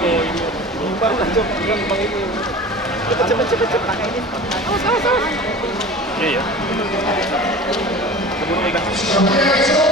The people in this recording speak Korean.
뭐 이거 금방 나죠 금방 이거 cepet cepet cepet cepet oh salah salah iya ya keburu ikan